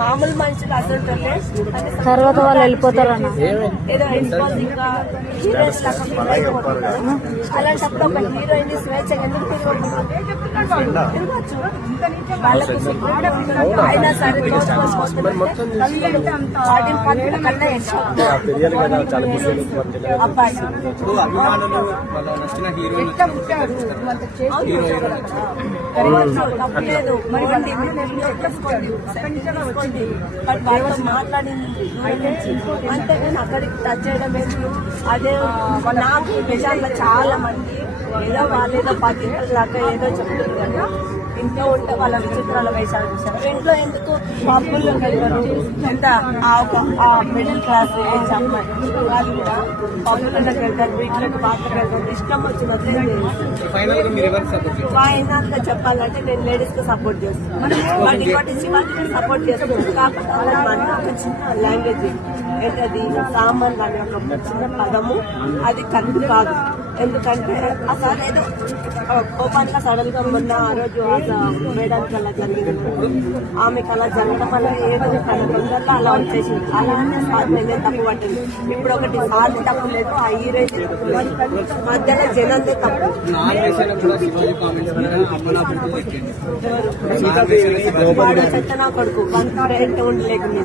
మామూలు మనుషులు అసలు తర్వాత వాళ్ళు వెళ్ళిపోతారు అన్న. ఏదో ఇంకా అలాంటప్పుడు ఒక హీరోయిన్ స్వేచ్ఛగా ఎందుకు తిరగచ్చు? వాళ్ళకు అయినా సరే అబ్బాయి తప్పలేదు. బట్ వాళ్ళు మాట్లాడింది అంటే నేను అక్కడికి టచ్ చేయడం ఏంటి? అదే నాకు నిజంగా చాలా మంది ఏదో వాళ్ళేదో పద్ధతులాగా ఏదో చెప్తుంది కదా, ఇంట్లో ఉంటే వాళ్ళ విచిత్రాల వేషాలు చూసారు. ఇంట్లో ఎందుకు పబ్బుల్లో వెళ్తారు? ఎంత మిడిల్ క్లాస్ ఏజ్ అమ్మాయి వాళ్ళు కూడా పబ్బులకు వెళ్తారు, వీటిలోకి పాత్రకు వెళ్తారు, ఇష్టం వచ్చినట్టు. ఫైనల్గా చెప్పాలంటే నేను లేడీస్ కి సపోర్ట్ చేస్తున్నాను, బట్ ఇంకోటి శివాజీ సపోర్ట్ చేస్తున్నాను. కాకపోతే ఒక చిన్న లాంగ్వేజ్ ఏంటది సామాన్ అనే ఒక చిన్న పదము అది కరెక్ట్ కాదు. ఎందుకంటే అసలు ఏదో కోపానికి సడన్ గా మొన్న ఆ రోజు మేడానికి అలా జరిగింది, ఆమెకు అలా జరగడం వల్ల ఏదో తన తొందరలో అలా వచ్చేసింది. అలానే సార్ నేనే తప్పు పట్టింది. ఇప్పుడు ఒకటి సార్ తప్పు లేదు, ఆ హీరోయిన్ మధ్యలో జనందే తప్పు. చెత్త నా కొడుకు 1 ఉండలేకుండా